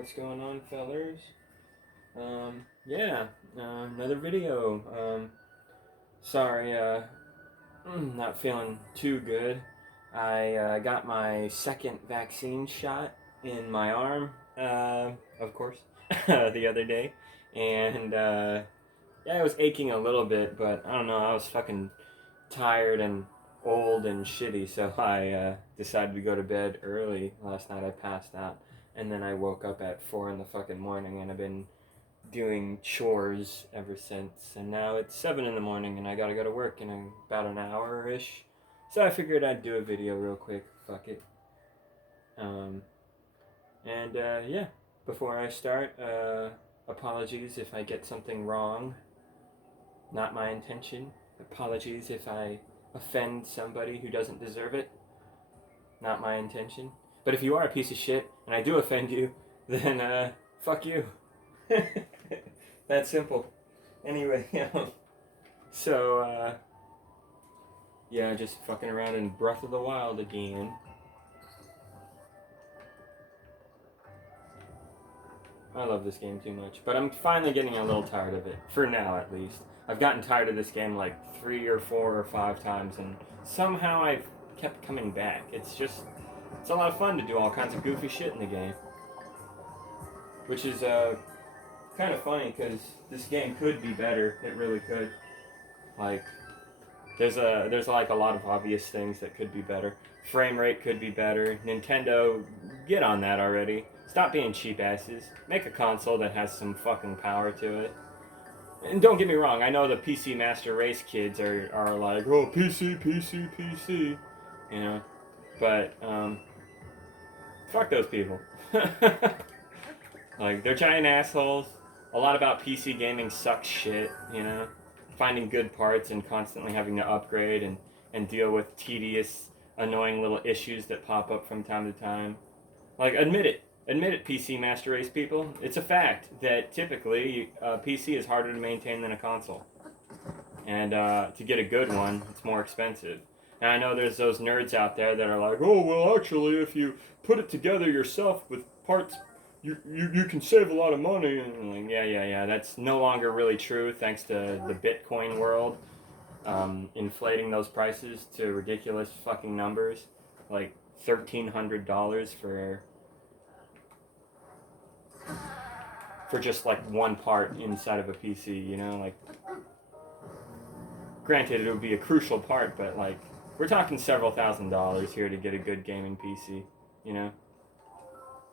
What's going on, fellers? Yeah, another video. Sorry, not feeling too good. I got my second vaccine shot in my arm, of course, the other day. And, yeah, it was aching a little bit, but I don't know, I was fucking tired and old and shitty, so I decided to go to bed early. Last night I passed out, and then I woke up at 4 in the fucking morning, and I've been doing chores ever since. And now it's 7 in the morning, and I gotta go to work in about an hour ish. So I figured I'd do a video real quick. Fuck it. Um, and yeah, before I start, apologies if I get something wrong. Not my intention. Apologies if I offend somebody who doesn't deserve it. Not my intention. But if you are a piece of shit and I do offend you, then fuck you. That's simple. Anyway, so yeah, just fucking around in Breath of the Wild again. I love this game too much, but I'm finally getting a little tired of it. For now, at least. I've gotten tired of this game like 3 or 4 or 5 times, and somehow I've kept coming back. It's a lot of fun to do all kinds of goofy shit in the game. Which is kind of funny, because this game could be better. It really could. Like, there's like a lot of obvious things that could be better. Frame rate could be better. Nintendo, get on that already. Stop being cheap asses. Make a console that has some fucking power to it. And don't get me wrong, I know the PC Master Race kids are like, oh, PC, PC, PC, you know, but fuck those people. Like, they're giant assholes. A lot about PC gaming sucks shit, you know. Finding good parts and constantly having to upgrade and deal with tedious, annoying little issues that pop up from time to time. Like, admit it, PC Master Race people. It's a fact that typically a PC is harder to maintain than a console. And to get a good one, it's more expensive. And I know there's those nerds out there that are like, oh, well, actually, if you put it together yourself with parts, you can save a lot of money. And I'm like, yeah. That's no longer really true thanks to the Bitcoin world inflating those prices to ridiculous fucking numbers. Like $1,300 for just like one part inside of a PC, you know, like granted it would be a crucial part, but like we're talking several $1,000s here to get a good gaming PC, you know.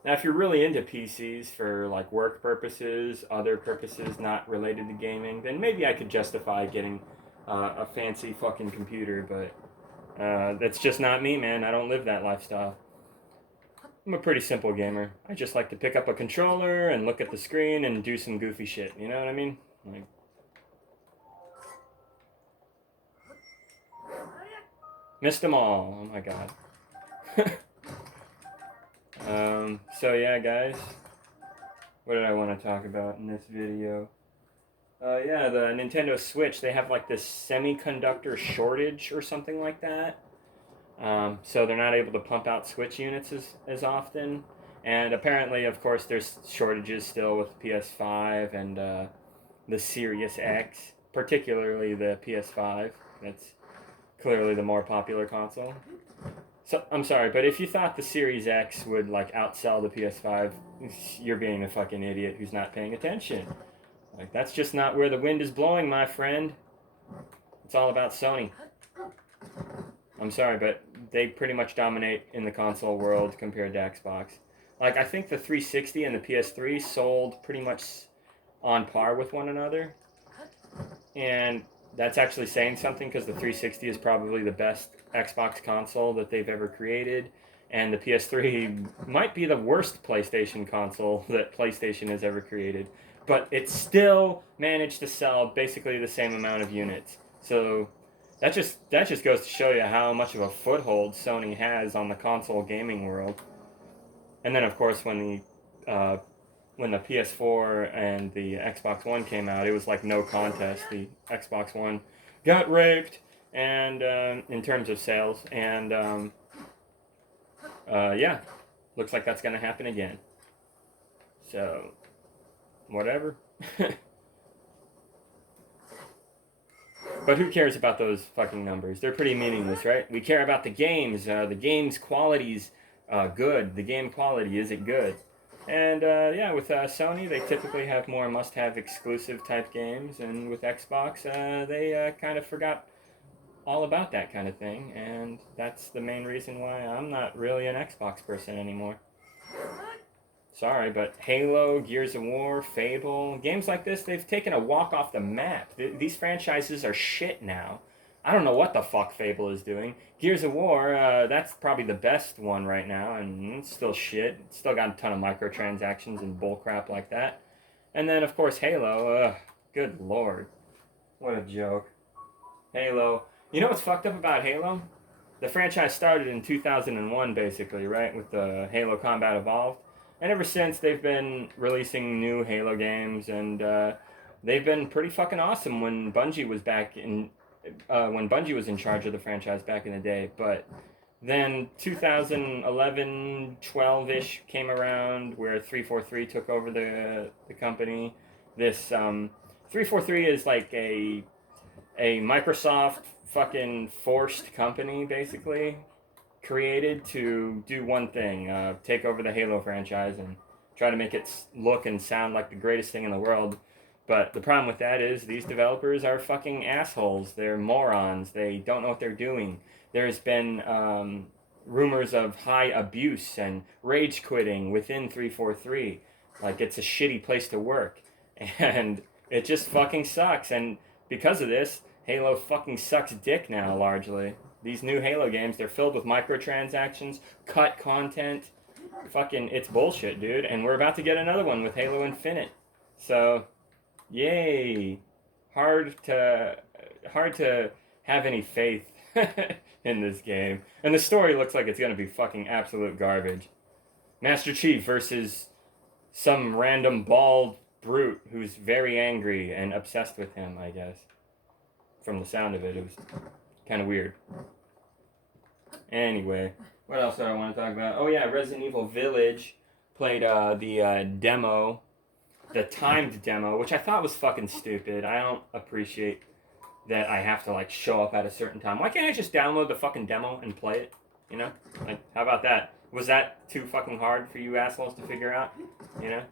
Now if you're really into PCs for like work purposes, other purposes not related to gaming, then maybe I could justify getting a fancy fucking computer, but that's just not me, man. I don't live that lifestyle. I'm a pretty simple gamer. I just like to pick up a controller and look at the screen and do some goofy shit. You know what I mean? Like, missed them all. Oh my god. So yeah, guys. What did I want to talk about in this video? Yeah, the Nintendo Switch, they have like this semiconductor shortage or something like that. So they're not able to pump out Switch units as often. And apparently, of course, there's shortages still with PS5 and the Series X, particularly the PS5. That's clearly the more popular console. So I'm sorry, but if you thought the Series X would like outsell the PS5, you're being a fucking idiot who's not paying attention. Like, that's just not where the wind is blowing, my friend. It's all about Sony. I'm sorry, but they pretty much dominate in the console world compared to Xbox. Like, I think the 360 and the PS3 sold pretty much on par with one another. And that's actually saying something, because the 360 is probably the best Xbox console that they've ever created. And the PS3 might be the worst PlayStation console that PlayStation has ever created. But it still managed to sell basically the same amount of units. So that just goes to show you how much of a foothold Sony has on the console gaming world. And then, of course, when the PS4 and the Xbox One came out, it was like no contest. The Xbox One got raped, and in terms of sales, and yeah, looks like that's going to happen again. So, whatever. But who cares about those fucking numbers? They're pretty meaningless, right? We care about the games. The game's quality's good. The game quality, is it good? And yeah, with Sony, they typically have more must-have exclusive type games, and with Xbox, they kind of forgot all about that kind of thing, and that's the main reason why I'm not really an Xbox person anymore. Sorry, but Halo, Gears of War, Fable, games like this, they've taken a walk off the map. These franchises are shit now. I don't know what the fuck Fable is doing. Gears of War, that's probably the best one right now, and it's still shit. It's still got a ton of microtransactions and bullcrap like that. And then, of course, Halo. Good lord. What a joke. Halo. You know what's fucked up about Halo? The franchise started in 2001, basically, right? With the Halo Combat Evolved. And ever since, they've been releasing new Halo games, and they've been pretty fucking awesome when Bungie was back in... when Bungie was in charge of the franchise back in the day. But then 2011, 12-ish came around where 343 took over the company. This 343 is like a Microsoft fucking forced company, basically, created to do one thing, take over the Halo franchise and try to make it look and sound like the greatest thing in the world. But the problem with that is these developers are fucking assholes. They're morons. They don't know what they're doing. There's been rumors of high abuse and rage quitting within 343. Like, it's a shitty place to work. And it just fucking sucks. And because of this, Halo fucking sucks dick now, largely. These new Halo games, they're filled with microtransactions, cut content. Fucking, it's bullshit, dude. And we're about to get another one with Halo Infinite. So, yay. Hard to have any faith in this game. And the story looks like it's gonna be fucking absolute garbage. Master Chief versus some random bald brute who's very angry and obsessed with him, I guess. From the sound of it, it was kind of weird. Anyway, what else do I want to talk about? Oh yeah, Resident Evil Village. Played the demo, the timed demo, which I thought was fucking stupid. I don't appreciate that I have to like show up at a certain time. Why can't I just download the fucking demo and play it? You know? Like, how about that? Was that too fucking hard for you assholes to figure out? You know?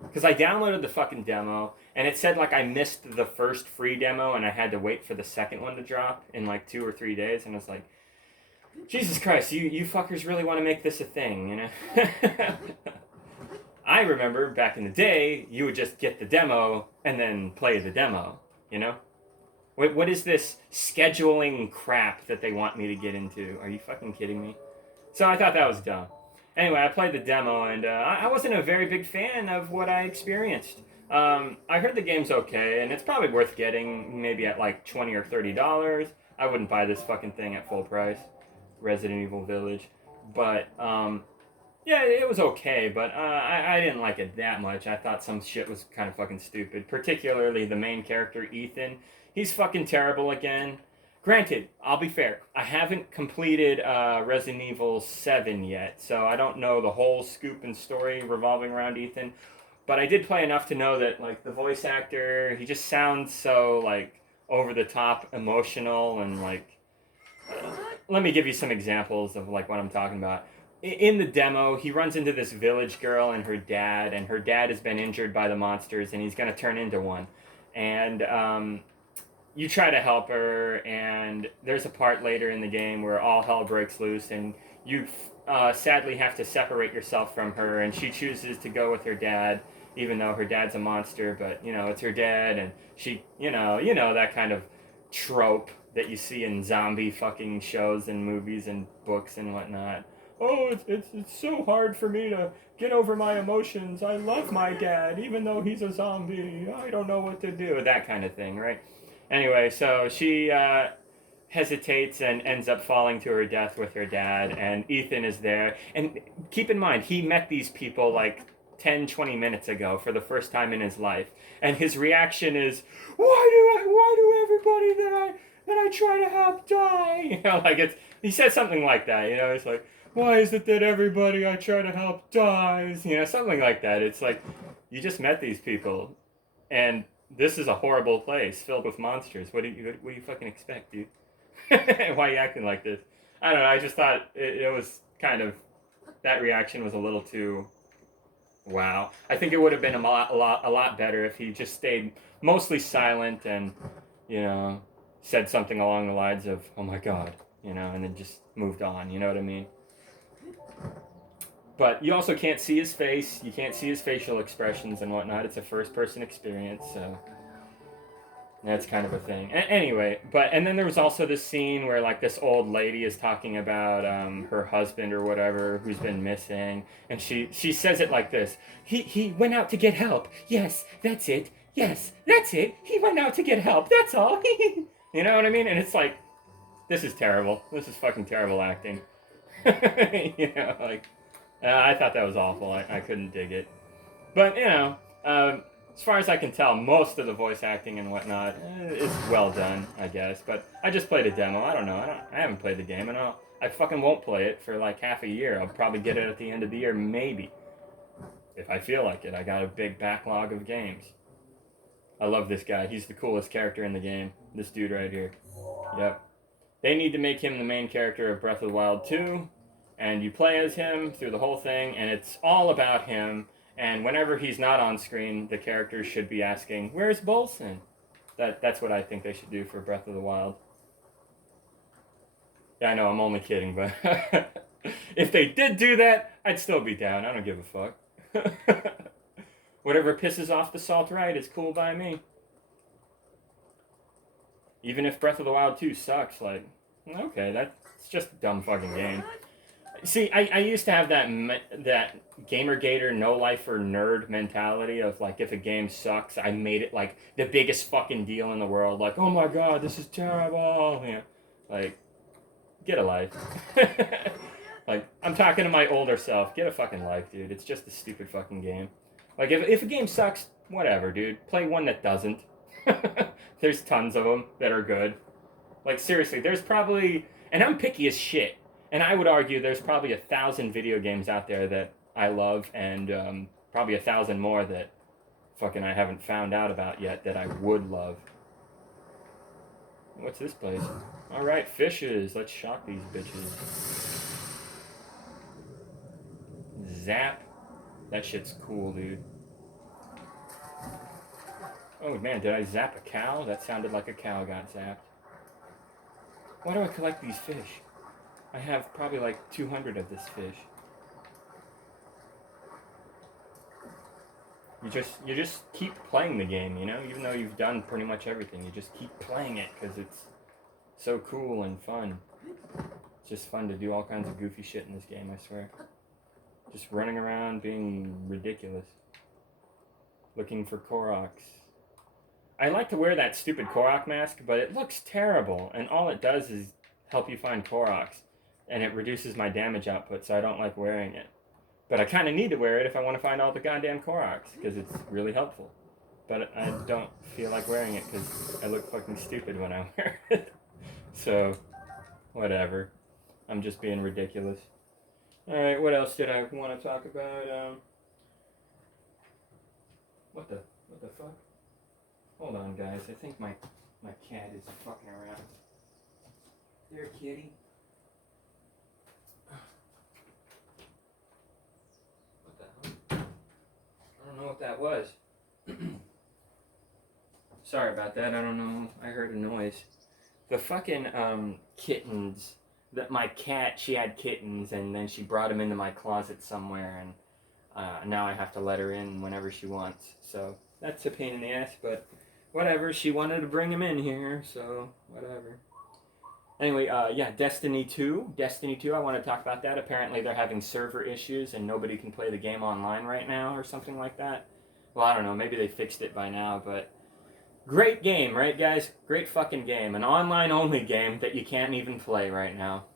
Because I downloaded the fucking demo, and it said like I missed the first free demo, and I had to wait for the second one to drop in like 2 or 3 days, and I was like, Jesus Christ, you fuckers really want to make this a thing, you know? I remember back in the day, you would just get the demo and then play the demo, you know? What is this scheduling crap that they want me to get into? Are you fucking kidding me? So I thought that was dumb. Anyway, I played the demo, and I wasn't a very big fan of what I experienced. I heard the game's okay, and it's probably worth getting maybe at like $20 or $30. I wouldn't buy this fucking thing at full price, Resident Evil Village. But, yeah, it was okay, but I didn't like it that much. I thought some shit was kind of fucking stupid, particularly the main character, Ethan. He's fucking terrible again. Granted, I'll be fair, I haven't completed Resident Evil 7 yet, so I don't know the whole scoop and story revolving around Ethan, but I did play enough to know that, like, the voice actor, he just sounds so, like, over-the-top emotional, and, like, let me give you some examples of, like, what I'm talking about. In the demo, he runs into this village girl and her dad has been injured by the monsters, and he's gonna turn into one, and, you try to help her, and there's a part later in the game where all hell breaks loose, and you sadly have to separate yourself from her, and she chooses to go with her dad, even though her dad's a monster, but, you know, it's her dad, and she, you know, that kind of trope that you see in zombie fucking shows and movies and books and whatnot. Oh, it's so hard for me to get over my emotions. I love my dad, even though he's a zombie. I don't know what to do. That kind of thing, right? Anyway, so she hesitates and ends up falling to her death with her dad, and Ethan is there. And keep in mind, he met these people like 10, 20 minutes ago for the first time in his life. And his reaction is, why do everybody that I try to help die? You know, like he said something like that, you know, it's like, why is it that everybody I try to help dies? You know, something like that. It's like, you just met these people, and this is a horrible place filled with monsters. What do you fucking expect, dude? Why are you acting like this? I don't know. I just thought it was kind of, that reaction was a little too wow. I think it would have been a lot better if he just stayed mostly silent and, you know, said something along the lines of, "Oh my God," you know, and then just moved on. You know what I mean? But you also can't see his face. You can't see his facial expressions and whatnot. It's a first-person experience, so that's kind of a thing. Anyway, and then there was also this scene where like this old lady is talking about her husband or whatever who's been missing, and she says it like this: He went out to get help. Yes, that's it. Yes, that's it. He went out to get help. That's all." You know what I mean? And it's like, this is terrible. This is fucking terrible acting. You know, like I thought that was awful. I couldn't dig it. But you know, as far as I can tell, most of the voice acting and whatnot is well done, I guess. But I just played a demo. I don't know. I haven't played the game, and I fucking won't play it for like half a year. I'll probably get it at the end of the year, maybe, if I feel like it. I got a big backlog of games. I love this guy. He's the coolest character in the game. This dude right here. Yep. They need to make him the main character of Breath of the Wild 2, and you play as him through the whole thing, and it's all about him. And whenever he's not on screen, the characters should be asking, "Where's Bolson?" That's what I think they should do for Breath of the Wild. Yeah, I know, I'm only kidding, but if they did do that, I'd still be down. I don't give a fuck. Whatever pisses off the Salt Right is cool by me. Even if Breath of the Wild 2 sucks, like, okay, that's just a dumb fucking game. See, I used to have that Gamergator no life for nerd mentality of like, if a game sucks, I made it like the biggest fucking deal in the world. Like, oh my God, this is terrible. Yeah, like, get a life. Like, I'm talking to my older self. Get a fucking life, dude. It's just a stupid fucking game. Like, if a game sucks, whatever, dude. Play one that doesn't. There's tons of them that are good. Like, seriously, there's probably, and I'm picky as shit. And I would argue there's probably 1,000 video games out there that I love, and probably 1,000 more that fucking I haven't found out about yet that I would love. What's this place? Alright, fishes. Let's shock these bitches. Zap. That shit's cool, dude. Oh man, did I zap a cow? That sounded like a cow got zapped. Why do I collect these fish? I have probably like 200 of this fish. You just keep playing the game, you know? Even though you've done pretty much everything, you just keep playing it because it's so cool and fun. It's just fun to do all kinds of goofy shit in this game, I swear. Just running around being ridiculous. Looking for Koroks. I like to wear that stupid Korok mask, but it looks terrible, and all it does is help you find Koroks, and it reduces my damage output, so I don't like wearing it. But I kind of need to wear it if I want to find all the goddamn Koroks, because it's really helpful. But I don't feel like wearing it, because I look fucking stupid when I wear it. So, whatever. I'm just being ridiculous. Alright, what else did I want to talk about? What the fuck? Hold on, guys. I think my cat is fucking around. There, kitty. What the hell? I don't know what that was. Sorry about that. I don't know. I heard a noise. The fucking kittens. That my cat, she had kittens, and then she brought them into my closet somewhere, and now I have to let her in whenever she wants. So that's a pain in the ass, but whatever. She wanted to bring him in here, so whatever. Anyway, yeah, Destiny 2. Destiny 2, I want to talk about that. Apparently they're having server issues and nobody can play the game online right now or something like that. Well, I don't know. Maybe they fixed it by now, but great game, right, guys? Great fucking game. An online-only game that you can't even play right now.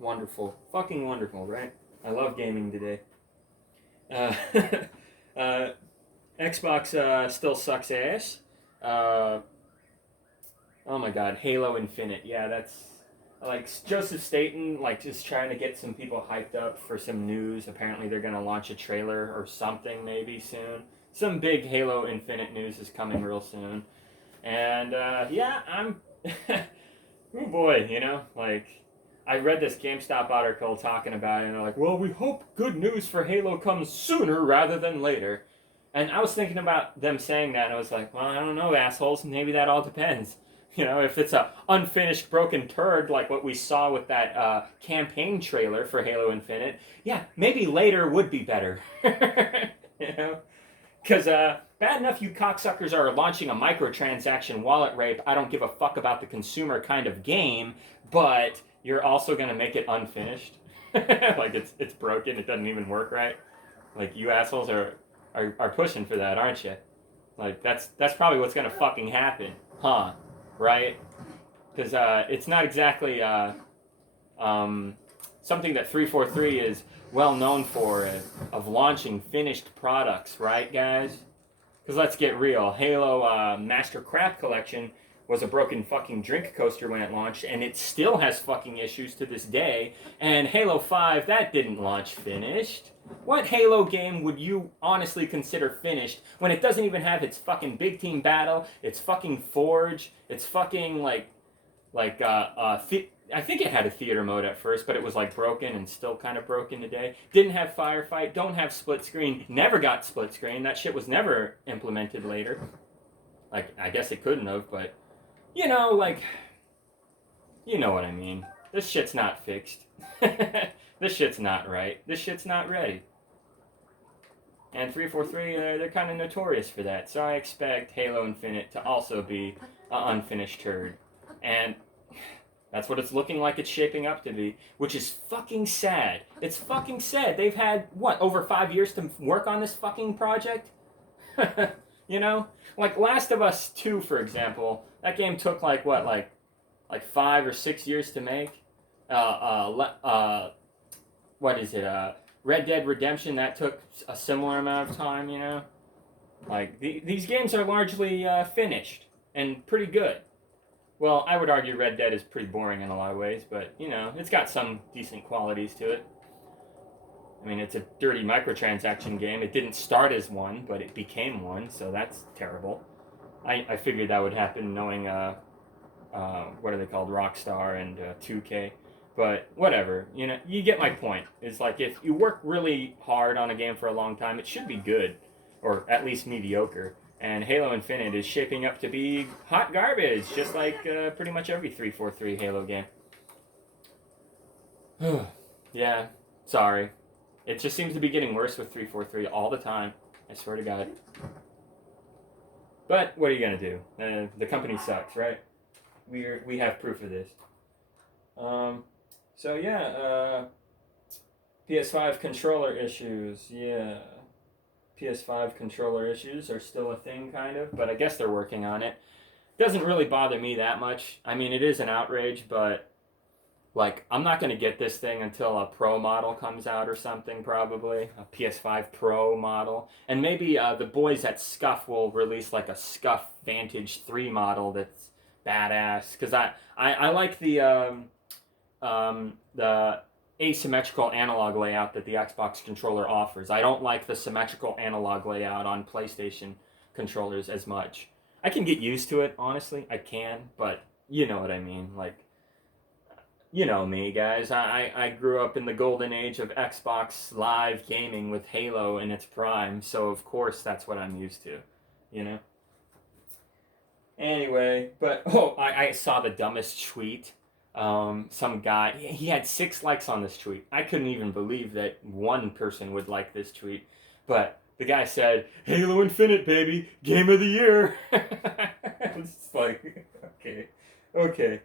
Wonderful. Fucking wonderful, right? I love gaming today. Xbox still sucks ass. Oh my god, Halo Infinite. Yeah, like Joseph Staten, like just trying to get some people hyped up for some news. Apparently, they're gonna launch a trailer or something maybe soon. Some big Halo Infinite news is coming real soon, and yeah, I'm. Oh boy, you know, like I read this GameStop article talking about it, and they're like, well, we hope good news for Halo comes sooner rather than later. And I was thinking about them saying that, and I was like, well, I don't know, assholes. Maybe that all depends. You know, if it's a unfinished broken turd like what we saw with that campaign trailer for Halo Infinite, yeah, maybe later would be better. You know, because bad enough you cocksuckers are launching a microtransaction wallet rape. I don't give a fuck about the consumer kind of game, but you're also gonna make it unfinished. Like it's broken. It doesn't even work right. Like you assholes are pushing for that, aren't you? Like that's probably what's gonna fucking happen, huh? Right? Because it's not exactly um, something that 343 is well known for of launching finished products, right, guys? Because let's get real, Halo Master Craft Collection was a broken fucking drink coaster when it launched, and it still has fucking issues to this day. And Halo 5, that didn't launch finished. What Halo game would you honestly consider finished when it doesn't even have its fucking big team battle, its fucking forge, its fucking I think it had a theater mode at first, but it was like broken and still kind of broken today. Didn't have firefight, don't have split screen, never got split screen. That shit was never implemented later. Like, I guess it couldn't have, but you know, like, you know what I mean. This shit's not fixed. This shit's not right. This shit's not ready. And 343, they're kind of notorious for that. So I expect Halo Infinite to also be an unfinished turd. And that's what it's looking like it's shaping up to be, which is fucking sad. It's fucking sad. They've had, what, over 5 years to work on this fucking project? You know? Like Last of Us 2, for example, that game took like 5 or 6 years to make. What is it? Red Dead Redemption, that took a similar amount of time, you know? Like, these games are largely finished and pretty good. Well, I would argue Red Dead is pretty boring in a lot of ways, but, you know, it's got some decent qualities to it. I mean, it's a dirty microtransaction game. It didn't start as one, but it became one, so that's terrible. I figured that would happen knowing, what are they called, Rockstar and 2K. But whatever, you know, you get my point. It's like if you work really hard on a game for a long time, it should be good, or at least mediocre. And Halo Infinite is shaping up to be hot garbage, just like pretty much every 343 Halo game. Yeah, sorry. It just seems to be getting worse with 343 all the time. I swear to God. But what are you gonna do? The company sucks, right? We have proof of this. So yeah, PS5 controller issues. Yeah. PS5 controller issues are still a thing, kind of, but I guess they're working on it. Doesn't really bother me that much. I mean, it is an outrage, but like, I'm not going to get this thing until a Pro model comes out or something, probably. A PS5 Pro model. And maybe the boys at Scuff will release like a Scuff Vantage 3 model that's badass. Because I like the asymmetrical analog layout that the Xbox controller offers. I don't like the symmetrical analog layout on PlayStation controllers as much. I can get used to it, honestly. I can, but you know what I mean. Like, you know me, guys. I grew up in the golden age of Xbox Live gaming with Halo in its prime, so of course that's what I'm used to, you know? Anyway, but, I saw the dumbest tweet. Some guy, he had 6 likes on this tweet. I couldn't even believe that one person would like this tweet. But the guy said, Halo Infinite, baby, game of the year. It's like, okay.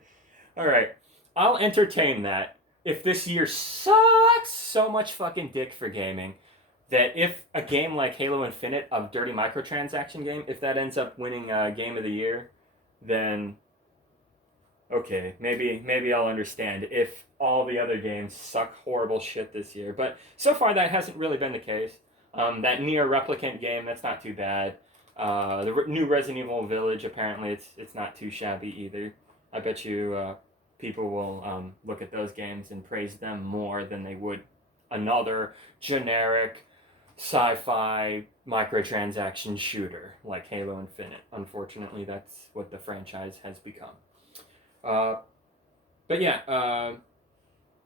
All right. I'll entertain that if this year sucks so much fucking dick for gaming that if a game like Halo Infinite, a dirty microtransaction game, if that ends up winning Game of the Year, then okay, maybe I'll understand if all the other games suck horrible shit this year. But so far that hasn't really been the case. That Nier Replicant game, that's not too bad. The new Resident Evil Village, apparently it's not too shabby either. I bet you people will look at those games and praise them more than they would another generic sci-fi microtransaction shooter like Halo Infinite. Unfortunately, that's what the franchise has become. Uh, but yeah,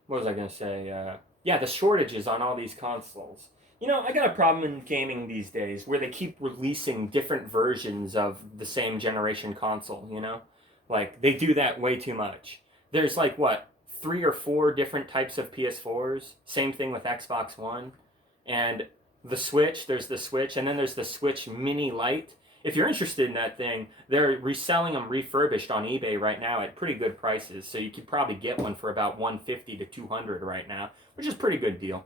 what was I gonna say? Yeah, the shortages on all these consoles. You know, I got a problem in gaming these days where they keep releasing different versions of the same generation console, you know? Like, they do that way too much. There's like, what, 3 or 4 different types of PS4s? Same thing with Xbox One. And the Switch, there's the Switch, and then there's the Switch Mini Lite. If you're interested in that thing, they're reselling them refurbished on eBay right now at pretty good prices. So you could probably get one for about $150 to $200 right now, which is a pretty good deal.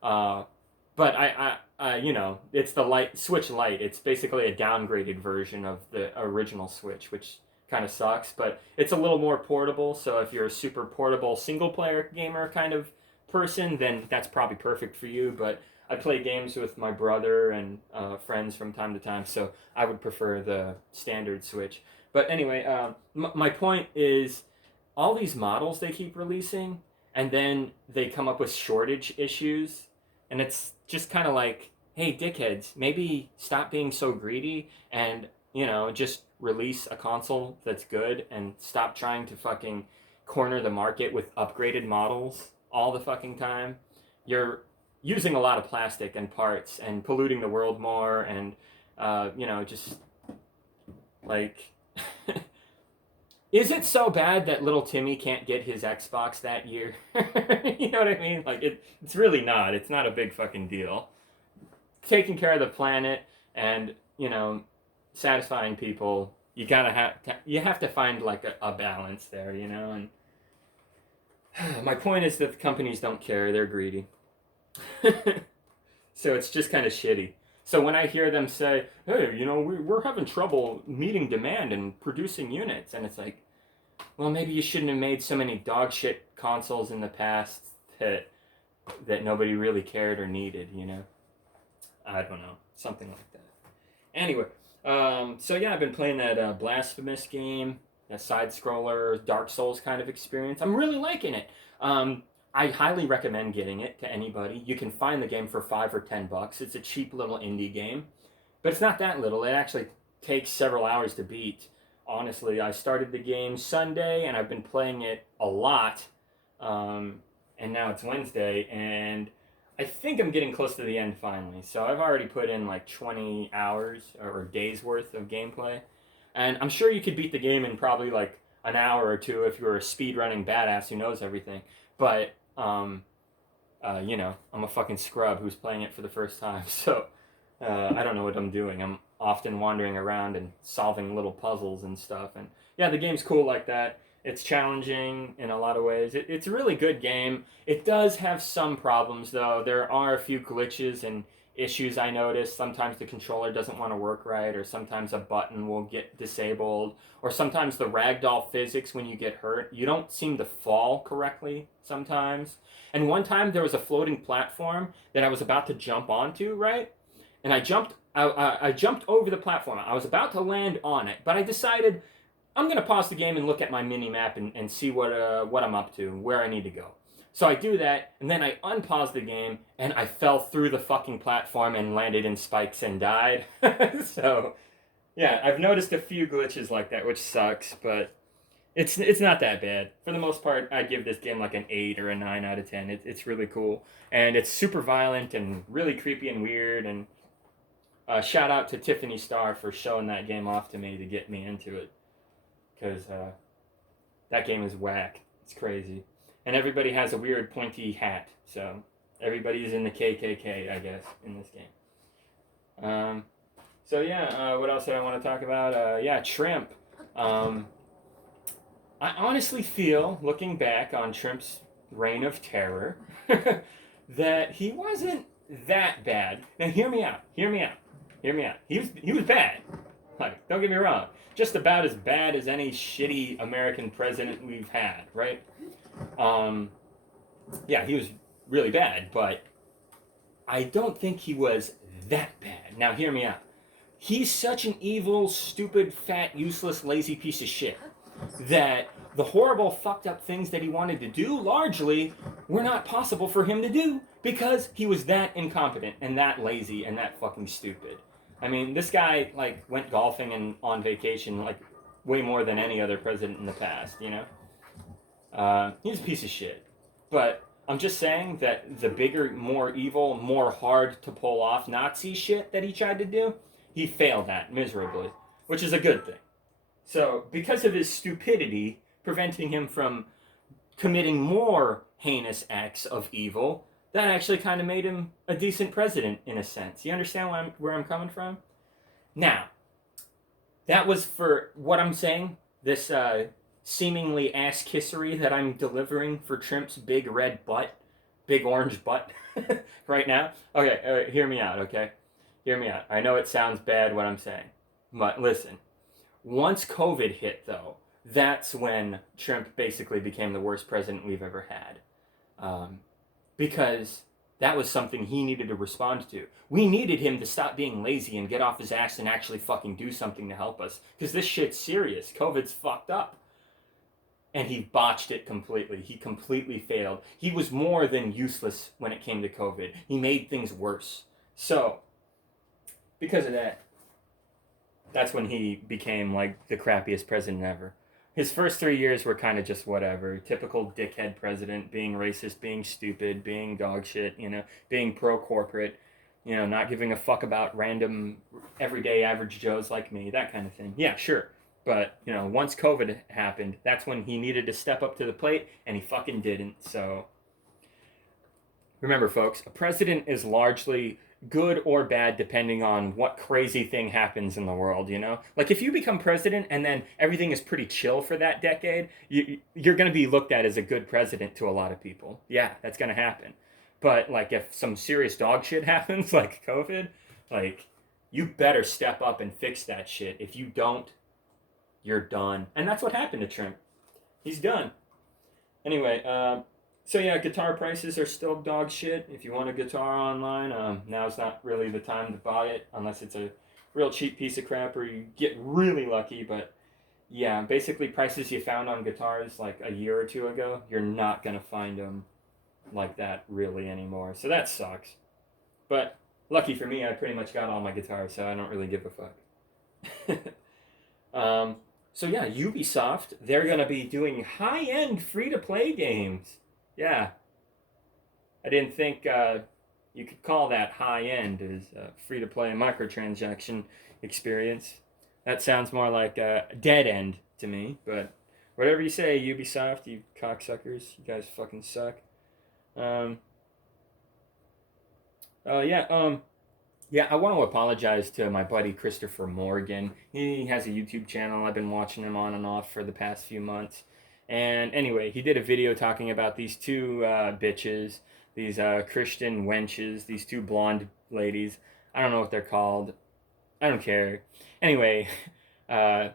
But you know, it's the light Switch Lite. It's basically a downgraded version of the original Switch, which kind of sucks. But it's a little more portable. So if you're a super portable single player gamer kind of person, then that's probably perfect for you. But I play games with my brother and friends from time to time, so I would prefer the standard Switch. But anyway, my point is, all these models they keep releasing, and then they come up with shortage issues, and it's just kind of like, hey, dickheads, maybe stop being so greedy and, you know, just release a console that's good and stop trying to fucking corner the market with upgraded models all the fucking time. You're using a lot of plastic and parts and polluting the world more, and you know, just like is it so bad that little Timmy can't get his Xbox that year? You know what I mean? Like it's really not. It's not a big fucking deal. Taking care of the planet and, you know, satisfying people, you have to find like a balance there, you know. And my point is that the companies don't care. They're greedy. So it's just kind of shitty. So when I hear them say, hey, you know, we're having trouble meeting demand and producing units, and it's like, well, maybe you shouldn't have made so many dog shit consoles in the past that nobody really cared or needed, you know? I don't know. Something like that. Anyway, so yeah, I've been playing that Blasphemous game, that side-scroller, Dark Souls kind of experience. I'm really liking it. I highly recommend getting it to anybody. You can find the game for $5 or $10. It's a cheap little indie game, but it's not that little. It actually takes several hours to beat. Honestly, I started the game Sunday, and I've been playing it a lot, and now it's Wednesday, and I think I'm getting close to the end finally. So I've already put in like 20 hours or days worth of gameplay, and I'm sure you could beat the game in probably like an hour or two if you're a speedrunning badass who knows everything. But you know, I'm a fucking scrub who's playing it for the first time, so I don't know what I'm doing. I'm often wandering around and solving little puzzles and stuff. And yeah, the game's cool like that. It's challenging in a lot of ways. It's a really good game. It does have some problems, though. There are a few glitches and issues I noticed. Sometimes the controller doesn't want to work right, or sometimes a button will get disabled, or sometimes the ragdoll physics when you get hurt, you don't seem to fall correctly sometimes. And one time there was a floating platform that I was about to jump onto, right? And I jumped over the platform. I was about to land on it, but I decided I'm going to pause the game and look at my mini map and see what I'm up to, where I need to go. So I do that, and then I unpause the game, and I fell through the fucking platform and landed in spikes and died. So, yeah, I've noticed a few glitches like that, which sucks, but it's not that bad. For the most part, I'd give this game like an 8 or a 9 out of 10. It's really cool, and it's super violent and really creepy and weird, and shout out to Tiffany Starr for showing that game off to me to get me into it, because that game is whack. It's crazy. And everybody has a weird pointy hat, so everybody's in the KKK, I guess, in this game. So yeah, what else did I want to talk about? Yeah, Shrimp. I honestly feel, looking back on Shrimp's reign of terror, that he wasn't that bad. Now hear me out. He was bad. Like, don't get me wrong. Just about as bad as any shitty American president we've had, right? Yeah, he was really bad, but I don't think he was that bad. Now, hear me out. He's such an evil, stupid, fat, useless, lazy piece of shit that the horrible, fucked up things that he wanted to do largely were not possible for him to do because he was that incompetent and that lazy and that fucking stupid. I mean, this guy, like, went golfing and on vacation, like, way more than any other president in the past, you know? He's a piece of shit. But I'm just saying that the bigger, more evil, more hard to pull off Nazi shit that he tried to do, he failed at miserably, which is a good thing. So, because of his stupidity, preventing him from committing more heinous acts of evil, that actually kind of made him a decent president in a sense. You understand where I'm coming from? Now, that was for what I'm saying, this seemingly ass kissery that I'm delivering for Trump's big red butt, big orange butt right now. Okay, hear me out, okay? Hear me out. I know it sounds bad what I'm saying, but listen. Once COVID hit, though, that's when Trump basically became the worst president we've ever had. Because that was something he needed to respond to. We needed him to stop being lazy and get off his ass and actually fucking do something to help us. Because this shit's serious. COVID's fucked up. And he botched it completely. He completely failed. He was more than useless when it came to COVID. He made things worse. So, because of that, that's when he became like the crappiest president ever. His first 3 years were kind of just whatever. Typical dickhead president, being racist, being stupid, being dog shit, you know, being pro-corporate, you know, not giving a fuck about random, everyday average Joes like me, that kind of thing. Yeah, sure. But, you know, once COVID happened, that's when he needed to step up to the plate, and he fucking didn't. So, remember, folks, a president is largely good or bad depending on what crazy thing happens in the world, you know? Like, if you become president and then everything is pretty chill for that decade, you're going to be looked at as a good president to a lot of people. Yeah, that's going to happen. But, like, if some serious dog shit happens, like COVID, like, you better step up and fix that shit. If you don't, you're done. And that's what happened to Trump. He's done. Anyway, so yeah, guitar prices are still dog shit. If you want a guitar online, now's not really the time to buy it unless it's a real cheap piece of crap or you get really lucky. But yeah, basically prices you found on guitars like a year or two ago, you're not going to find them like that really anymore. So that sucks. But lucky for me, I pretty much got all my guitars, so I don't really give a fuck. So yeah, Ubisoft, they're going to be doing high-end free-to-play games. Yeah. I didn't think you could call that high-end as a free-to-play microtransaction experience. That sounds more like a dead-end to me, but whatever you say, Ubisoft, you cocksuckers, you guys fucking suck. Yeah, I want to apologize to my buddy Christopher Morgan. He has a YouTube channel. I've been watching him on and off for the past few months. And anyway, he did a video talking about these two bitches, these Christian wenches, these two blonde ladies. I don't know what they're called. I don't care. Anyway, they're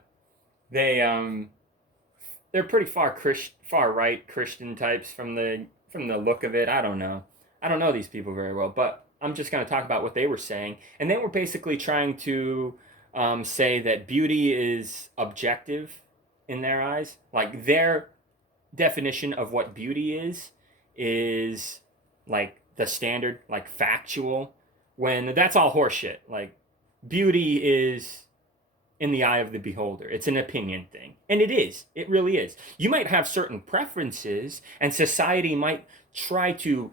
pretty far right Christian types from the look of it. I don't know. I don't know these people very well, but I'm just going to talk about what they were saying. And they were basically trying to say that beauty is objective in their eyes. Like, their definition of what beauty is like the standard, like factual, when that's all horseshit. Like, beauty is in the eye of the beholder. It's an opinion thing. And it is. It really is. You might have certain preferences, and society might try to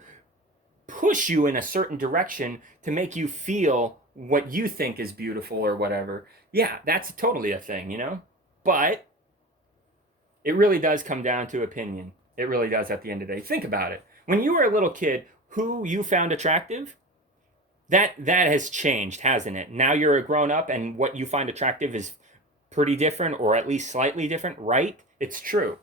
push you in a certain direction to make you feel what you think is beautiful or whatever. Yeah, that's totally a thing, you know? But it really does come down to opinion. It really does at the end of the day. Think about it. When you were a little kid, who you found attractive, that has changed, hasn't it? Now you're a grown up and what you find attractive is pretty different, or at least slightly different, right? It's true.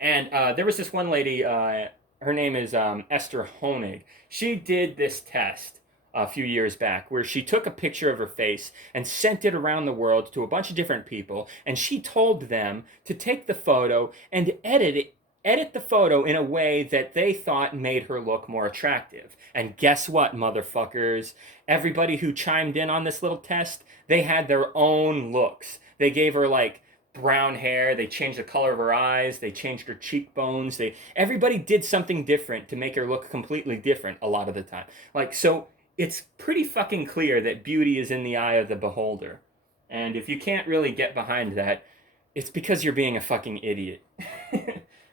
And there was this one lady, her name is Esther Honig. She did this test a few years back where she took a picture of her face and sent it around the world to a bunch of different people, and she told them to take the photo and edit the photo in a way that they thought made her look more attractive. And guess what, motherfuckers? Everybody who chimed in on this little test, they had their own looks. They gave her like brown hair. They changed the color of her eyes. They changed her cheekbones. Everybody did something different to make her look completely different a lot of the time. Like, so it's pretty fucking clear that beauty is in the eye of the beholder. And if you can't really get behind that, it's because you're being a fucking idiot.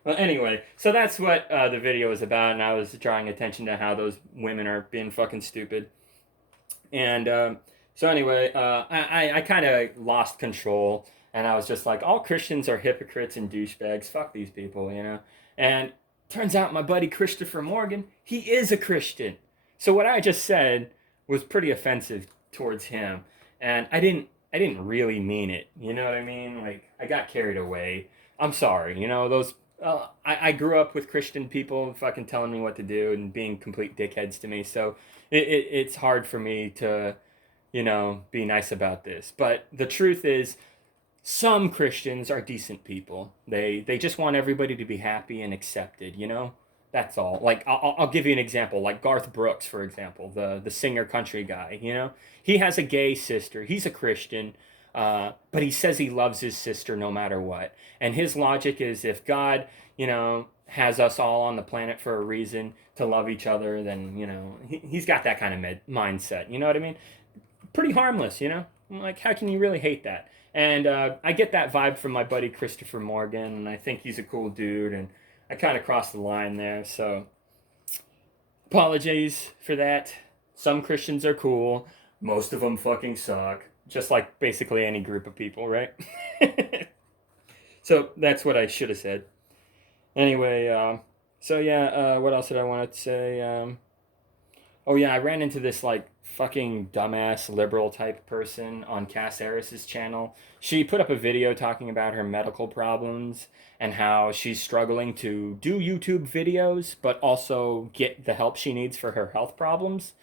Well, anyway, so that's what the video was about, and I was drawing attention to how those women are being fucking stupid. And so anyway, I kind of lost control, and I was just like, all Christians are hypocrites and douchebags. Fuck these people, you know. And turns out my buddy Christopher Morgan, he is a Christian. So what I just said was pretty offensive towards him, and I didn't really mean it. You know what I mean? Like, I got carried away. I'm sorry. You know, those. I grew up with Christian people fucking telling me what to do and being complete dickheads to me. So it's hard for me to, you know, be nice about this. But the truth is, some Christians are decent people. They just want everybody to be happy and accepted. You know, that's all. Like I'll give you an example. Like Garth Brooks, for example, the singer country guy. You know, he has a gay sister. He's a Christian. But he says he loves his sister no matter what. And his logic is if God, you know, has us all on the planet for a reason to love each other, then, you know, he's got that kind of mindset. You know what I mean? Pretty harmless, you know? Like, how can you really hate that? And I get that vibe from my buddy Christopher Morgan, and I think he's a cool dude, and I kind of crossed the line there, so apologies for that. Some Christians are cool, most of them fucking suck. Just like basically any group of people, right? So that's what I should have said. Anyway, so yeah, what else did I want to say? Oh yeah, I ran into this like fucking dumbass liberal type person on Cass Harris's channel. She put up a video talking about her medical problems and how she's struggling to do YouTube videos, but also get the help she needs for her health problems,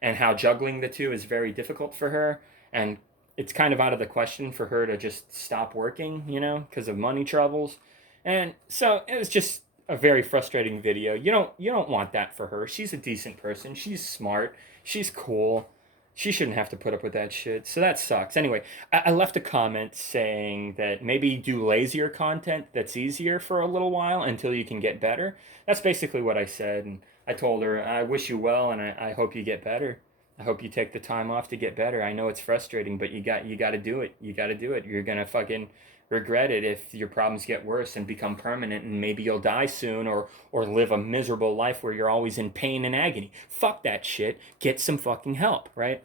and how juggling the two is very difficult for her. And it's kind of out of the question for her to just stop working, you know, because of money troubles. And so it was just a very frustrating video. You don't want that for her. She's a decent person. She's smart. She's cool. She shouldn't have to put up with that shit. So that sucks. Anyway, I left a comment saying that maybe do lazier content that's easier for a little while until you can get better. That's basically what I said. And I told her, I wish you well, and I hope you get better. I hope you take the time off to get better. I know it's frustrating, but you got to do it. You got to do it. You're gonna fucking regret it if your problems get worse and become permanent, and maybe you'll die soon, or live a miserable life where you're always in pain and agony. Fuck that shit. Get some fucking help, right?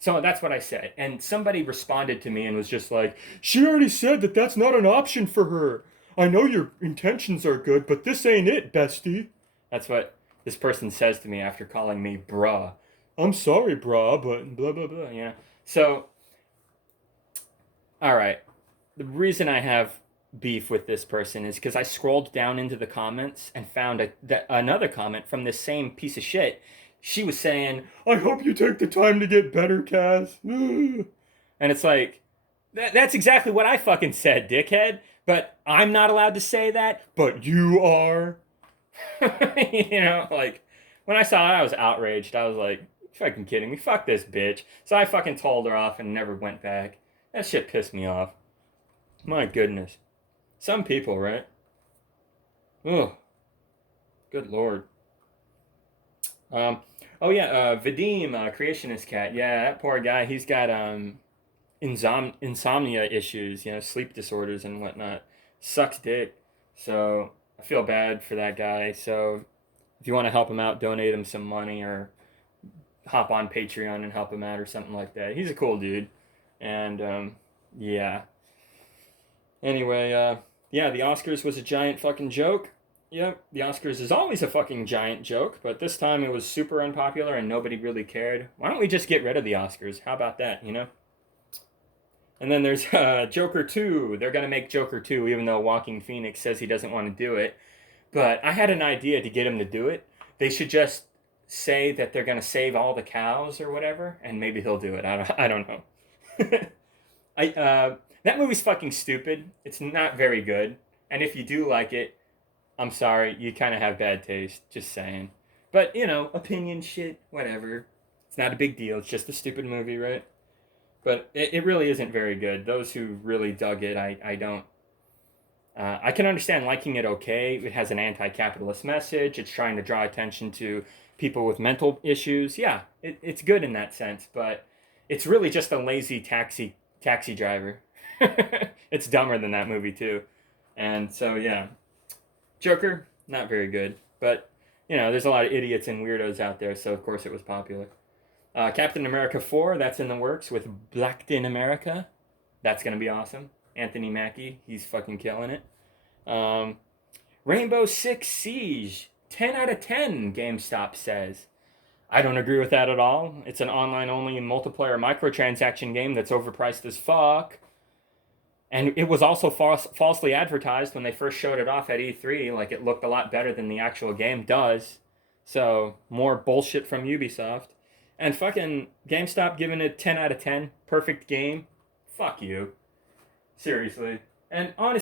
So that's what I said. And somebody responded to me and was just like, "She already said that that's not an option for her. I know your intentions are good, but this ain't it, bestie." That's what this person says to me after calling me bruh. I'm sorry, brah, but blah, blah, blah, you know. So, all right. The reason I have beef with this person is because I scrolled down into the comments and found another comment from this same piece of shit. She was saying, I hope you take the time to get better, Cass. And it's like, that's exactly what I fucking said, dickhead. But I'm not allowed to say that, but you are. You know, like, when I saw it, I was outraged. I was like, fucking kidding me? Fuck this bitch. So I fucking told her off and never went back. That shit pissed me off. My goodness. Some people, right? Ugh. Good lord. Oh yeah, Vadim, creationist cat. Yeah, that poor guy. He's got insomnia issues, you know, sleep disorders and whatnot. Sucks dick. So I feel bad for that guy. So if you want to help him out, donate him some money or hop on Patreon and help him out or something like that. He's a cool dude. And yeah. Anyway, yeah, the Oscars was a giant fucking joke. Yep, the Oscars is always a fucking giant joke, but this time it was super unpopular and nobody really cared. Why don't we just get rid of the Oscars? How about that, you know? And then there's Joker 2. They're going to make Joker 2 even though Joaquin Phoenix says he doesn't want to do it. But I had an idea to get him to do it. They should just say that they're going to save all the cows or whatever, and maybe he'll do it. I don't know. That movie's fucking stupid. It's not very good. And if you do like it, I'm sorry, you kind of have bad taste. Just saying. But, you know, opinion shit, whatever. It's not a big deal. It's just a stupid movie, right? But it really isn't very good. Those who really dug it, I don't. I can understand liking it okay. It has an anti-capitalist message. It's trying to draw attention to people with mental issues. Yeah, it's good in that sense, but it's really just a lazy taxi driver. It's dumber than that movie too, and so yeah, Joker not very good. But there's a lot of idiots and weirdos out there, so of course it was popular. Captain America 4, that's in the works with Blacked in America. That's gonna be awesome. Anthony Mackie, he's fucking killing it. Um, Rainbow Six Siege, 10 out of 10, GameStop says. I don't agree with that at all. It's an online only multiplayer microtransaction game that's overpriced as fuck. And it was also falsely advertised when they first showed it off at E3. Like, it looked a lot better than the actual game does. So, more bullshit from Ubisoft. And fucking GameStop giving it 10 out of 10. Perfect game. Fuck you. Seriously. And honestly,